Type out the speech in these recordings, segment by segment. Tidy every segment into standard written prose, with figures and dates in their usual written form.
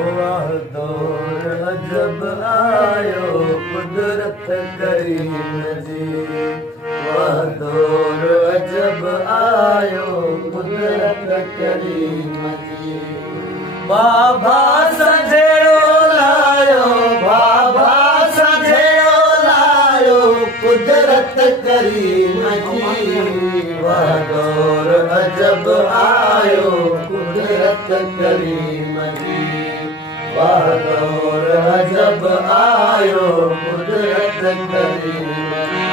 वाह दौर अजब आयो कुदरत करीम जी। वाह दौर अजब आयो कुदरत करीम जी। बाबा सजेड़ो लायो, बाबा सजेड़ो लायो कुदरत करीम जी। वाह दौर अजब आयो कुदरत करीम जी। वाह दौर अजब आयो कुदरत करीम जी।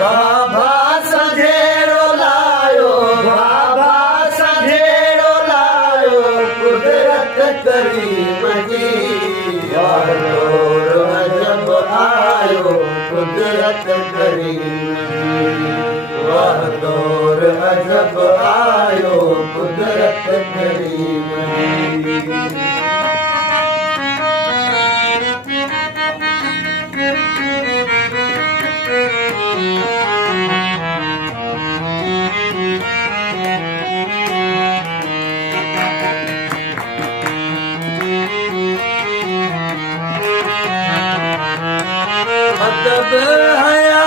बाबा सजेड़ो लायो, बाबा सजेड़ो लायो कुदरत करीम जी। वाह दौर अजब आयो कुदरत करीम जी। वाह दौर अजब आयो कुदरत करीम जी। अदब हया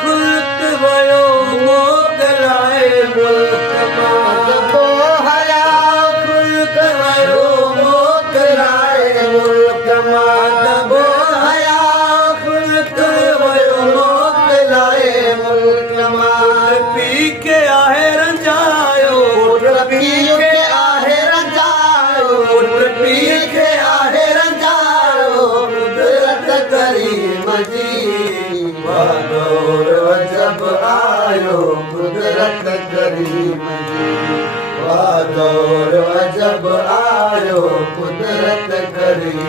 खुल्क वयो मोकलाए मुल्क मां। अदब हया खुल्क वयो मोकलाए मुल्क मां। अदब हया खुल्क वयो मोकलाए मुल्क मां। पी के आहे रंजायो, पी के आहे रंजायो, पी के आहे रंजायो कुदरत करीम जी। वाह दौर अजब आयो कुदरत करीम जी। वाह दौर अजब आयो कुदरत करीम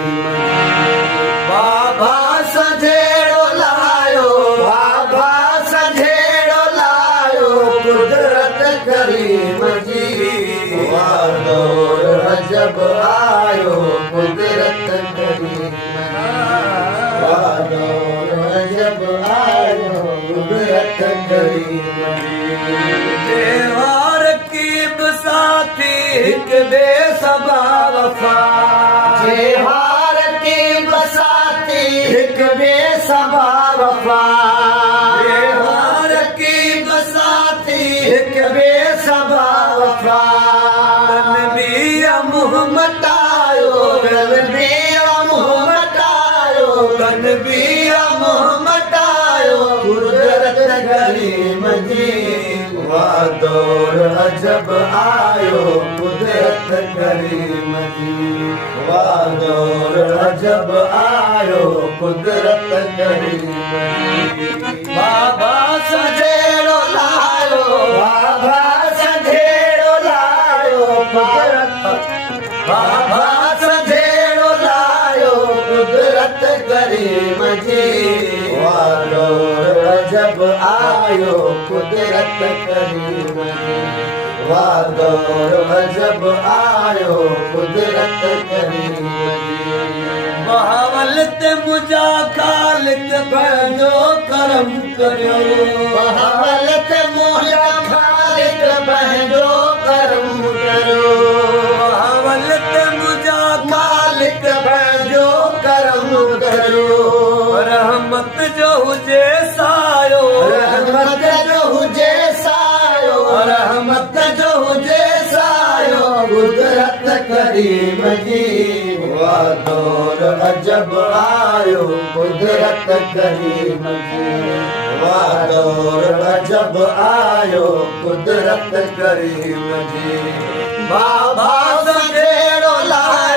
जी। बाबा सजेड़ो लायो, बाबा सजेड़ो लायो कुदरत करीम जी। वाह दौर अजब आयो कुदरत करीम जी। वाह दौर अजब आयो कुदरत करीम जी। त्योहार की बसाती हिक बे सबा वफा। त्योहार की बसाती हिक बे सबा वफा। त्योहार की बसाती हिक बे सबा वफा। तनबीया मुँह मटायो, तनबीया मुँह मटायो, तनबीया मुँह मटायो कुदरत करीम जी। वाह दौर अजब आयो कुदरत करीम जी। वाह दौर अजब आयो कुदरत करीम जी। बाबा सजेड़ो लायो, बाबा सजेड़ो लायो कुदरत, बाबा सजेड़ो लायो कुदरत करीम जी। वाह दौर अजब आयो कुदरत करीम जी। वाह दौर अजब आयो कुदरत करीम जी। बहावल ते मुझा खालिक पंहिंजो करम करियो। बहावल ते मुझा खालिक पंहिंजो करम करियो। बहावल ते मुझा खालिक पंहिंजो करम करियो। रहमत जो हुजे सायो, रहमत जो हुजे सायो, रहमत जो हुजे सायो कुदरत करीम जी। वाह दौर अजब आयो कुदरत करीम जी। वाह दौर अजब आयो कुदरत करीम जी। बाबा सजेड़ो लायो,